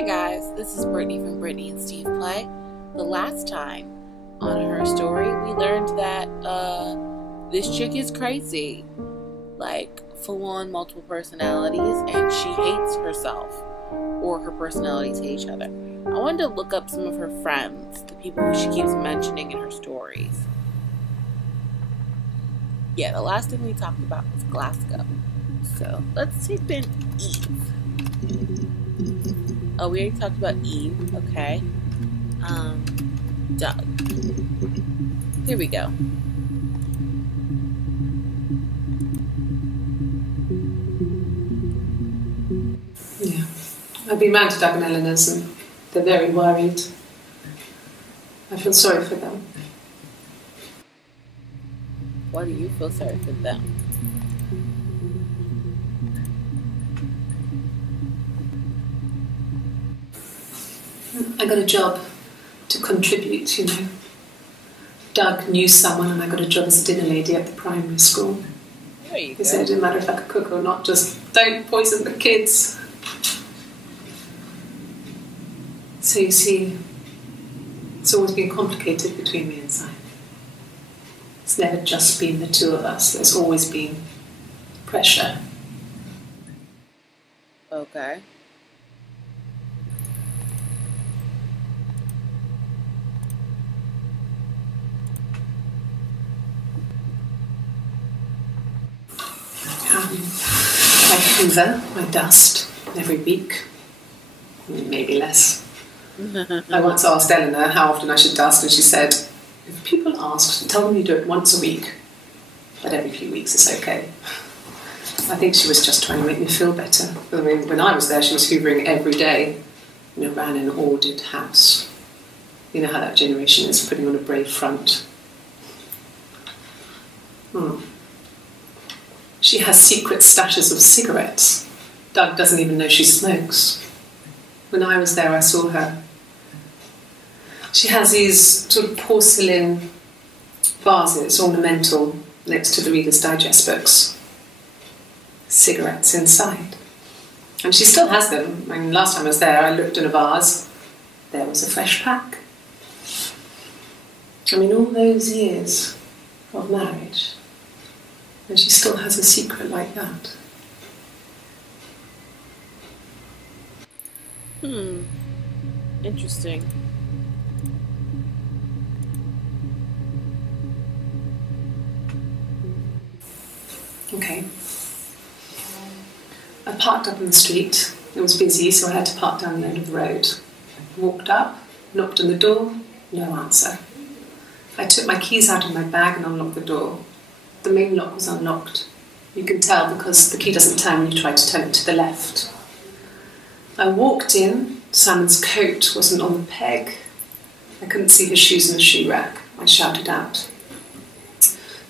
Hey guys, this is Brittany from Brittany&StevePlay. The last time on her story, we learned that this chick is crazy, like full-on multiple personalities, and she hates herself, or her personalities hate each other. I wanted to look up some of her friends, the people who she keeps mentioning in her stories. Yeah, the last thing we talked about was Glasgow. So let's type in Eve. Oh, we already talked about Eve. Okay. Doug. Here we go. Yeah. I've been round to Doug and Eleanor's and they're very worried. I feel sorry for them. Why do you feel sorry for them? I got a job to contribute, you know. Doug knew someone and I got a job as a dinner lady at the primary school. There you He go. said it didn't matter if I could cook or not, just don't poison the kids. So you see, it's always been complicated between me and Simon. It's never just been the two of us. There's always been pressure. Okay. I hoover, I dust every week, maybe less. I once asked Eleanor how often I should dust, and she said, if people ask, tell them you do it once a week, but every few weeks is okay. I think she was just trying to make me feel better. I mean, when I was there, she was hoovering every day, you know, ran an ordered house. You know how that generation is, putting on a brave front. She has secret stashes of cigarettes. Doug doesn't even know she smokes. When I was there, I saw her. She has these sort of porcelain vases, ornamental, next to the Reader's Digest books. Cigarettes inside. And she still has them. I mean, last time I was there, I looked in a vase. There was a fresh pack. I mean, all those years of marriage. And she still has a secret like that. Interesting. Okay. I parked up in the street. It was busy, so I had to park down the end of the road. Walked up, knocked on the door, no answer. I took my keys out of my bag and unlocked the door. The main lock was unlocked. You can tell because the key doesn't turn when you try to turn it to the left. I walked in. Simon's coat wasn't on the peg. I couldn't see his shoes in the shoe rack. I shouted out.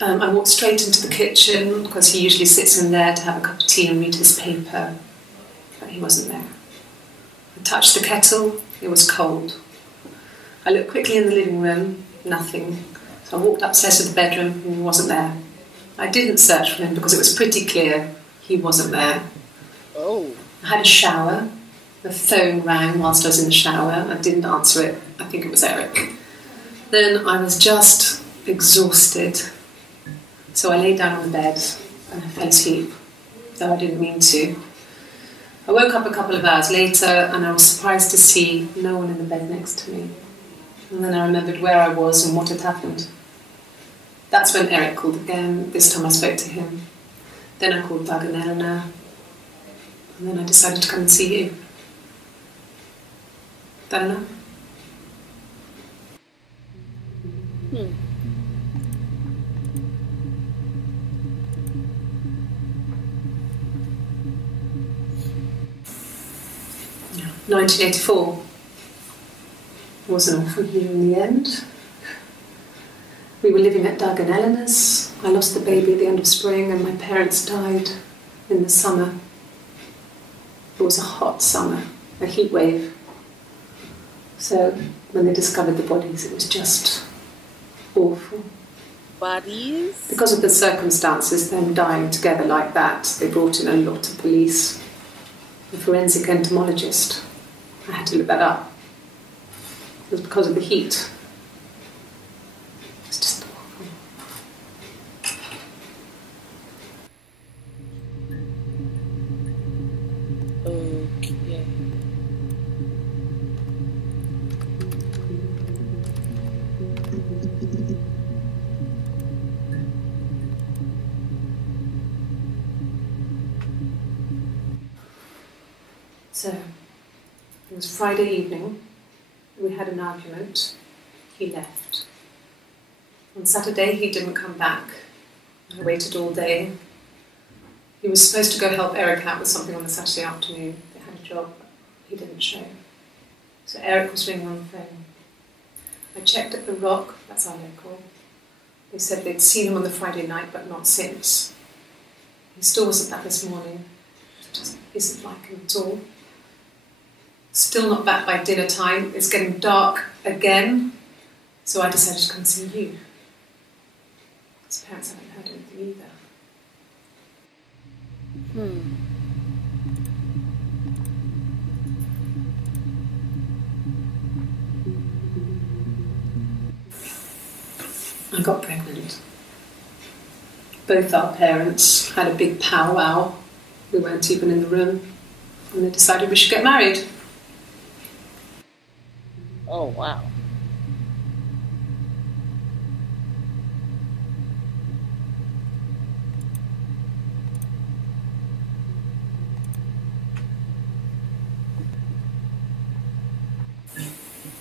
I walked straight into the kitchen because he usually sits in there to have a cup of tea and read his paper. But he wasn't there. I touched the kettle. It was cold. I looked quickly in the living room. Nothing. So I walked upstairs to the bedroom and he wasn't there. I didn't search for him because it was pretty clear he wasn't there. Oh. I had a shower. The phone rang whilst I was in the shower. I didn't answer it. I think it was Eric. Then I was just exhausted. So I lay down on the bed and I fell asleep, though I didn't mean to. I woke up a couple of hours later and I was surprised to see no one in the bed next to me. And then I remembered where I was and what had happened. That's when Eric called again. This time I spoke to him. Then I called Doug and Eleanor. And then I decided to come and see you. Eleanor? Yeah. 1984 was an awful year in the end. We were living at Doug and Eleanor's. I lost the baby at the end of spring and my parents died in the summer. It was a hot summer, a heat wave. So when they discovered the bodies, it was just awful. Bodies? Because of the circumstances, them dying together like that, they brought in a lot of police. The forensic entomologist. I I had to look that up. It was because of the heat. It's just awful. Okay. So, it was Friday evening. We had an argument. He left. On Saturday, he didn't come back. I waited all day. He was supposed to go help Eric out with something on the Saturday afternoon. They had a job, but he didn't show. So Eric was ringing on the phone. I checked at the Rock, that's our local. They said they'd seen him on the Friday night, but not since. He still wasn't back this morning. It just isn't like him at all. Still not back by dinner time. It's getting dark again. So I decided to come and see you. His parents haven't heard anything either. I got pregnant. Both our parents had a big powwow. We weren't even in the room. And they decided we should get married. Oh, wow.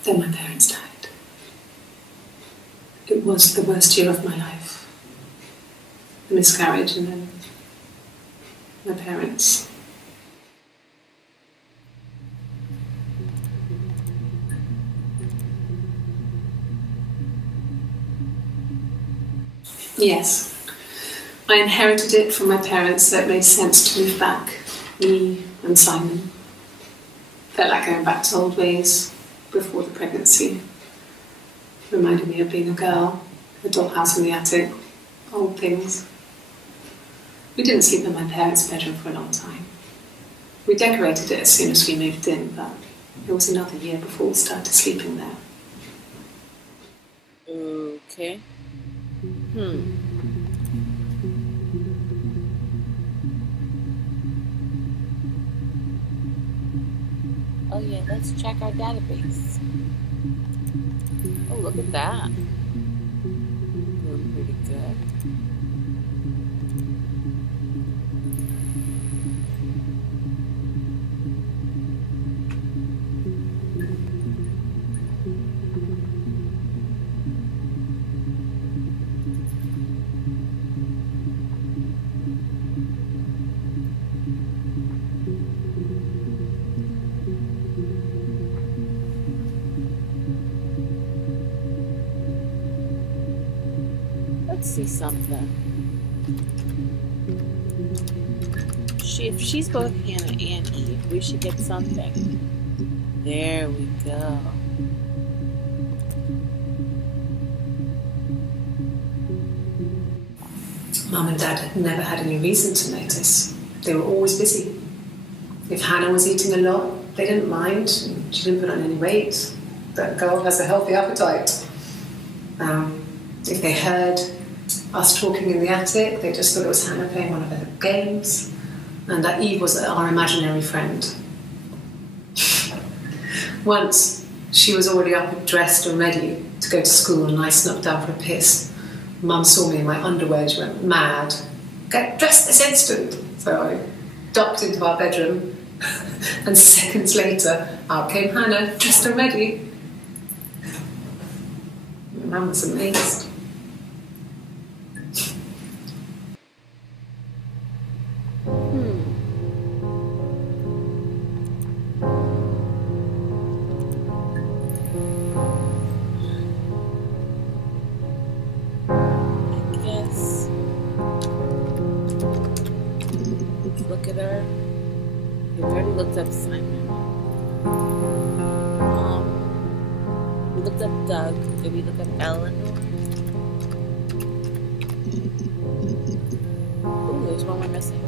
Then my parents died. It was the worst year of my life. A miscarriage and then my parents. Yes, I inherited it from my parents, so it made sense to move back, me and Simon. Felt like going back to old ways before the pregnancy. Reminded me of being a girl, a dollhouse in the attic, old things. We didn't sleep in my parents' bedroom for a long time. We decorated it as soon as we moved in, but it was another year before we started sleeping there. Okay. Oh yeah, let's check our database. Oh, look at that. Doing pretty good. Let's see something. If she's both Hannah and Eve, we should get something. There we go. Mum and Dad had never had any reason to notice. They were always busy. If Hannah was eating a lot, they didn't mind. She didn't put on any weight. That girl has a healthy appetite. If they heard us talking in the attic, they just thought it was Hannah playing one of her games, and that Eve was our imaginary friend. Once, she was already up and dressed and ready to go to school, and I snuck down for a piss. Mum saw me in my underwear, she went mad. Get dressed this instant! So I ducked into our bedroom, and seconds later, out came Hannah, dressed and ready. Mum was amazed. Look at her. We've already looked up Simon. We looked up Doug. Did we look up Eleanor? Ooh, there's one we're missing.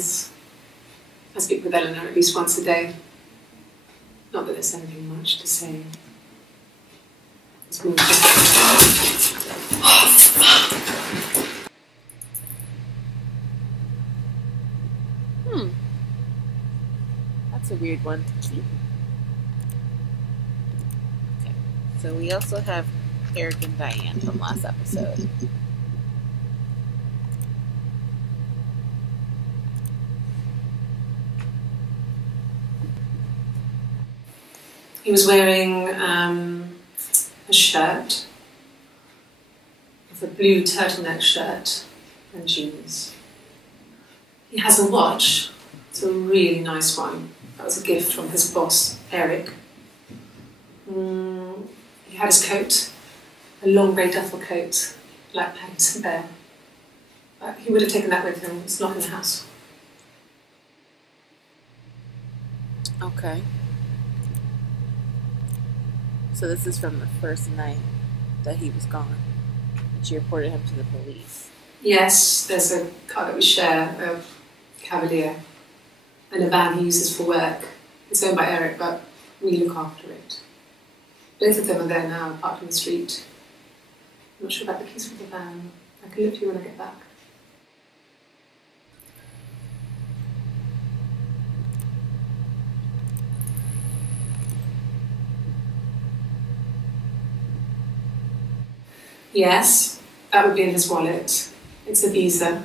Yes. I speak with Eleanor at least once a day. Not that there's anything much to say. It's more just... That's a weird one to keep. Okay. So we also have Eric and Diane from last episode. He was wearing a shirt, with a blue turtleneck shirt and jeans. He has a watch. It's a really nice one. That was a gift from his boss, Eric. He had his coat, a long grey duffel coat, like Paddington Bear. But he would have taken that with him. It's not in the house. Okay. So this is from the first night that he was gone. And she reported him to the police. Yes, there's a car that we share, a Cavalier, and a van he uses for work. It's owned by Eric, but we look after it. Both of them are there now, parked on the street. I'm not sure about the keys for the van. I can look for you when I get back. Yes, that would be in his wallet. It's a Visa,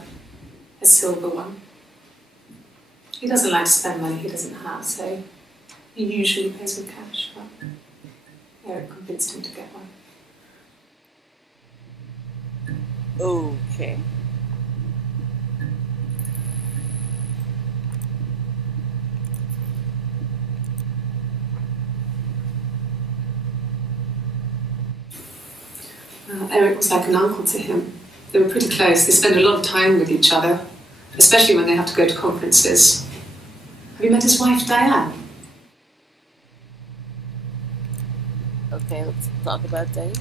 a silver one. He doesn't like to spend money he doesn't have, so he usually pays with cash, but Eric convinced him to get one. Okay. Eric was like an uncle to him. They were pretty close. They spent a lot of time with each other, especially when they had to go to conferences. Have you met his wife, Diane? Okay, let's talk about Diane.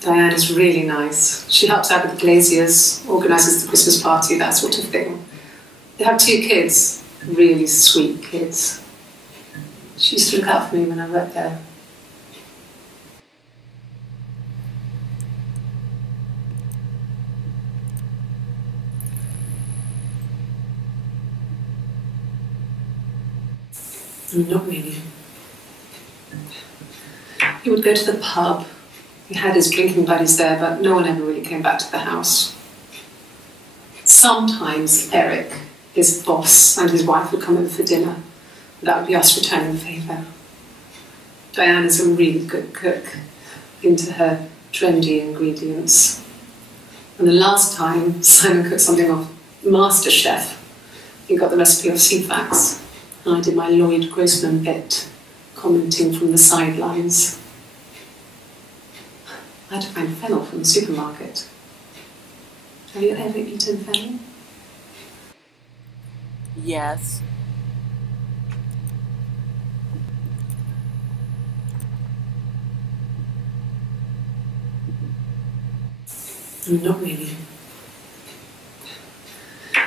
Diane is really nice. She helps out with the glaziers, organises the Christmas party, that sort of thing. They have 2 kids, really sweet kids. She used to look out for me when I worked there. Not really. He would go to the pub. He had his drinking buddies there, but no one ever really came back to the house. Sometimes Eric, his boss, and his wife would come over for dinner. That would be us returning the favour. Diane is a really good cook, into her trendy ingredients. And the last time Simon cooked something off MasterChef, he got the recipe off CFAX, and I did my Lloyd Grossman bit, commenting from the sidelines. I had to find fennel from the supermarket. Have you ever eaten fennel? Yes. Not really.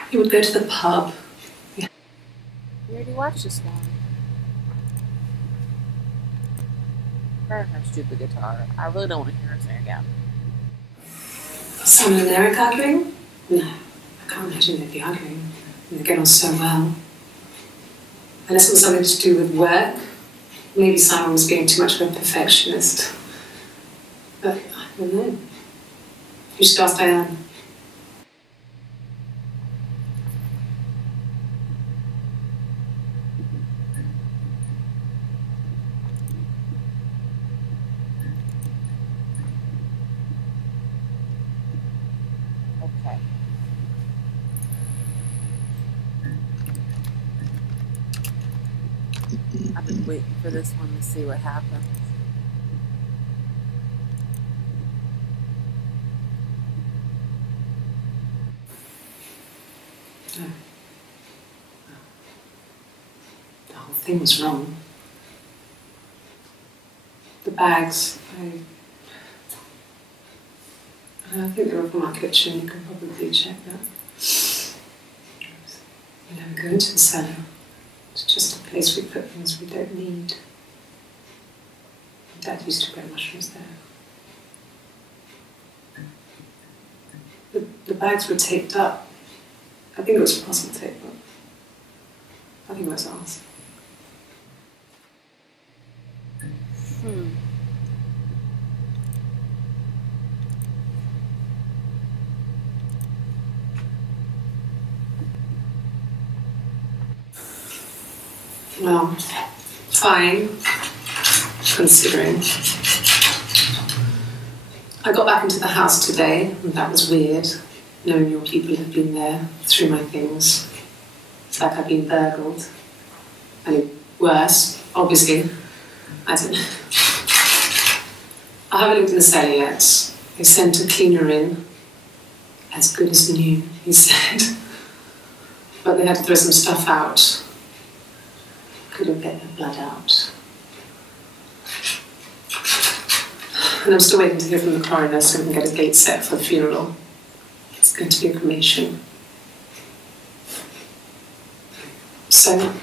He would go to the pub. We already watched this one. Her and her stupid guitar. I really don't want to hear her sing again. Simon and Eric arguing? No, I can't imagine they'd be arguing. They get on so well. Unless it was something to do with work. Maybe Simon was being too much of a perfectionist. But I don't know. You should ask Diane. Okay. I've been waiting for this one to see what happens. The whole thing was wrong. The bags, I think they're up in my kitchen, you can probably check that. We never go into the cellar. It's just a place we put things we don't need. Dad used to grow mushrooms there. The bags were taped up. I think it was parcel tape, but I think it was ours. Well, fine, considering. I got back into the house today, and that was weird, knowing your people have been there through my things. It's like I've been burgled. I mean, worse, obviously. I don't know. I haven't looked in the cellar yet. They sent a cleaner in. As good as new, he said. But they had to throw some stuff out. Couldn't get the blood out. And I'm still waiting to hear from the coroner so we can get a date set for the funeral. It's going to be a cremation. So,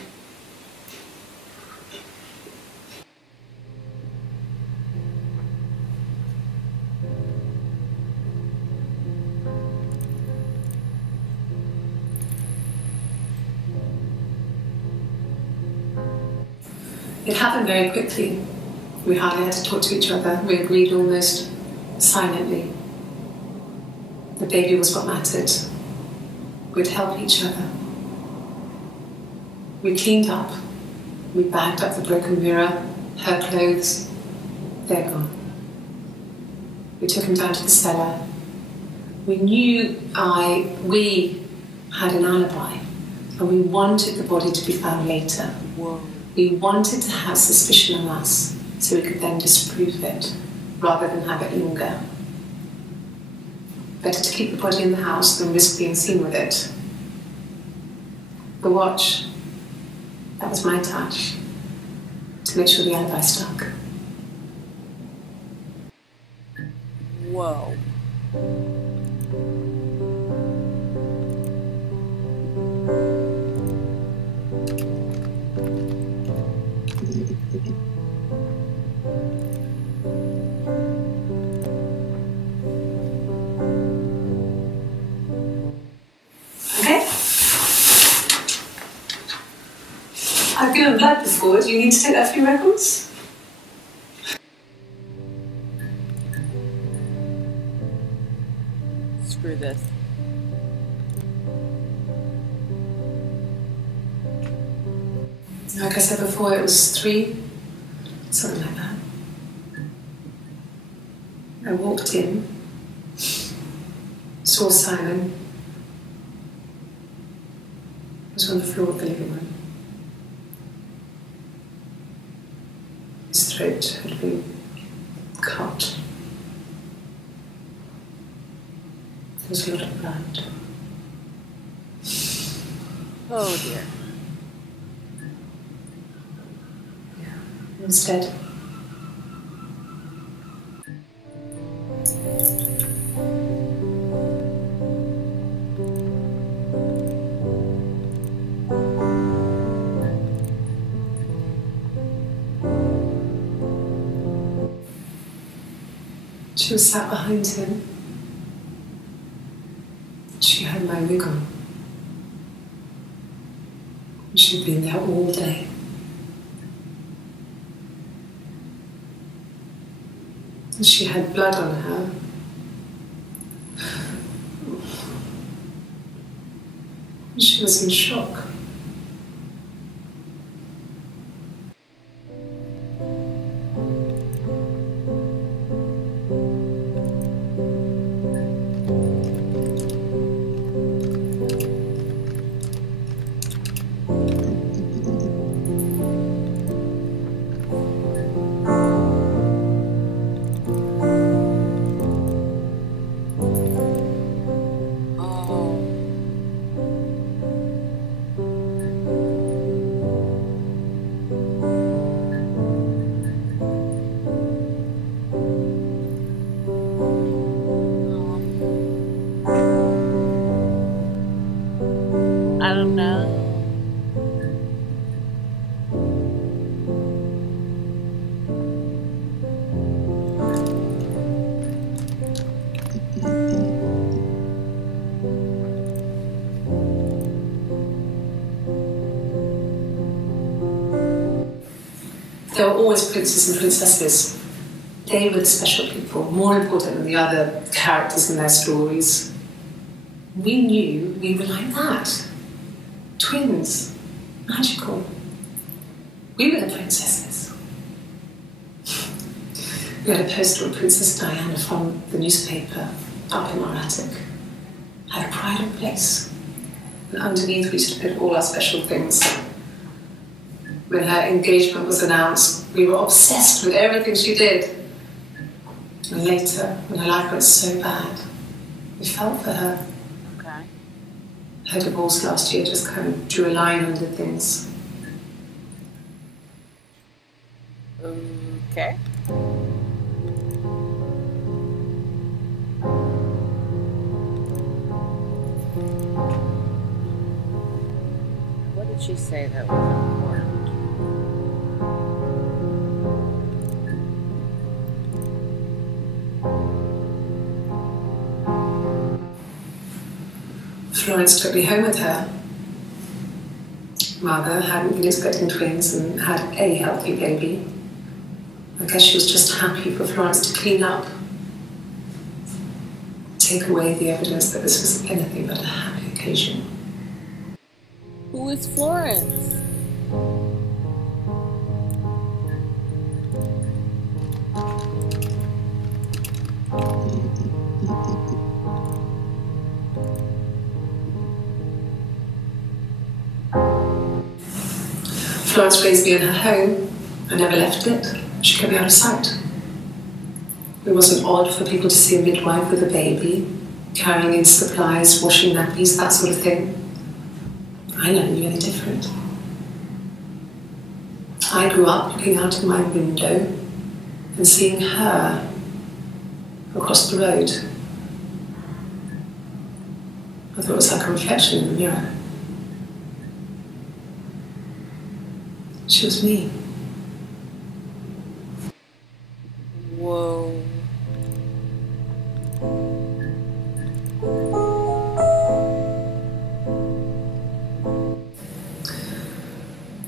it happened very quickly. We hardly had to talk to each other. We agreed almost silently. The baby was what mattered. We'd help each other. We cleaned up. We bagged up the broken mirror, her clothes. They're gone. We took him down to the cellar. We knew we had an alibi, and we wanted the body to be found later. Whoa. We wanted to have suspicion on us, so we could then disprove it, rather than have it linger. Better to keep the body in the house than risk being seen with it. The watch, that was my touch, to make sure the alibi stuck. Whoa. Okay? I've given blood before. Do you need to take that few records? Screw this. Like I said before, it was 3, something like that. I walked in, saw Simon. He was on the floor of the living room. His throat had been cut. There was a lot of blood. Oh dear. He was dead. She was sat behind him. She had my wig on. She'd been there all day. And she had blood on her. She was in shock. I don't know. There were always princes and princesses. They were the special people, more important than the other characters in their stories. We knew we were like that. Twins. Magical. We were the princesses. We had a poster of Princess Diana from the newspaper up in our attic. Had a pride of place. And underneath we used to put all our special things. When her engagement was announced, we were obsessed with everything she did. And later, when her life went so bad, we felt for her. Okay. Her divorce last year just kind of drew a line under things. Okay. What did she say that was important? Florence took me home with her. Mother hadn't been expecting twins and had a healthy baby. I guess she was just happy for Florence to clean up. Take away the evidence that this was anything but a happy occasion. Who is Florence? Florence raised me in her home. I never left it. She kept me out of sight. It wasn't odd for people to see a midwife with a baby, carrying in supplies, washing nappies, that sort of thing. I never knew any different. I grew up looking out of my window and seeing her across the road. I thought it was like a reflection in the mirror. She was me. Whoa.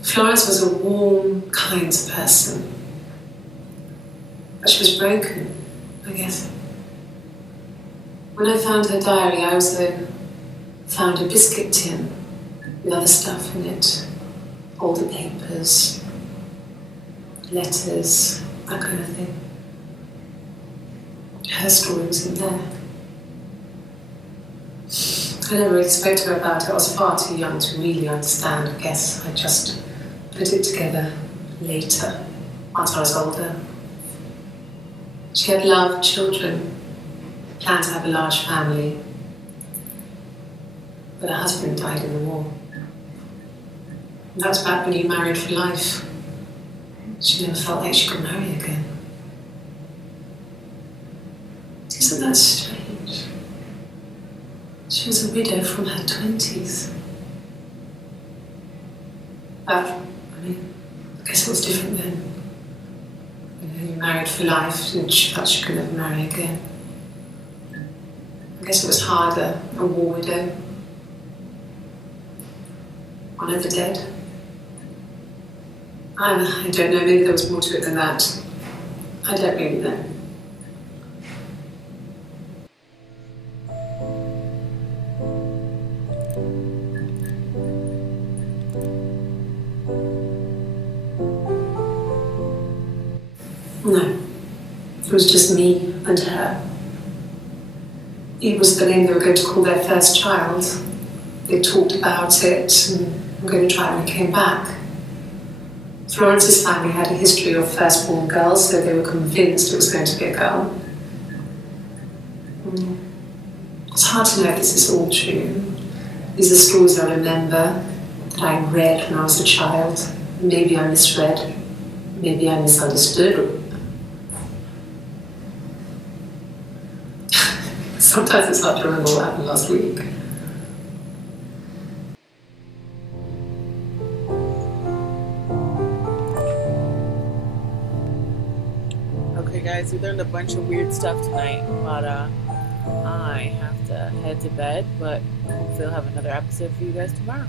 Florence was a warm, kind person. But she was broken, I guess. When I found her diary, I also found a biscuit tin with other stuff in it. All the papers, letters, that kind of thing. Her story was in there. I never really spoke to her about it. I was far too young to really understand, I guess. I just put it together later, once I was older. She had loved children, planned to have a large family, but her husband died in the war. And that was back when you married for life. She never felt like she could marry again. Isn't that strange? She was a widow from her 20s. But, I mean, I guess it was different then. You know, you married for life and she felt she could never marry again. I guess it was harder, a war widow. One of the dead. I don't know, maybe there was more to it than that. I don't really know. No, it was just me and her. It was the name they were going to call their first child. They talked about it and were going to try it when he came back. Florence's family had a history of firstborn girls, so they were convinced it was going to be a girl. It's hard to know if this is all true. These are stories I remember, that I read when I was a child. Maybe I misread, maybe I misunderstood. Sometimes it's hard to remember what happened last week. guys, we learned a bunch of weird stuff tonight, but I have to head to bed, but hopefully I'll have another episode for you guys tomorrow.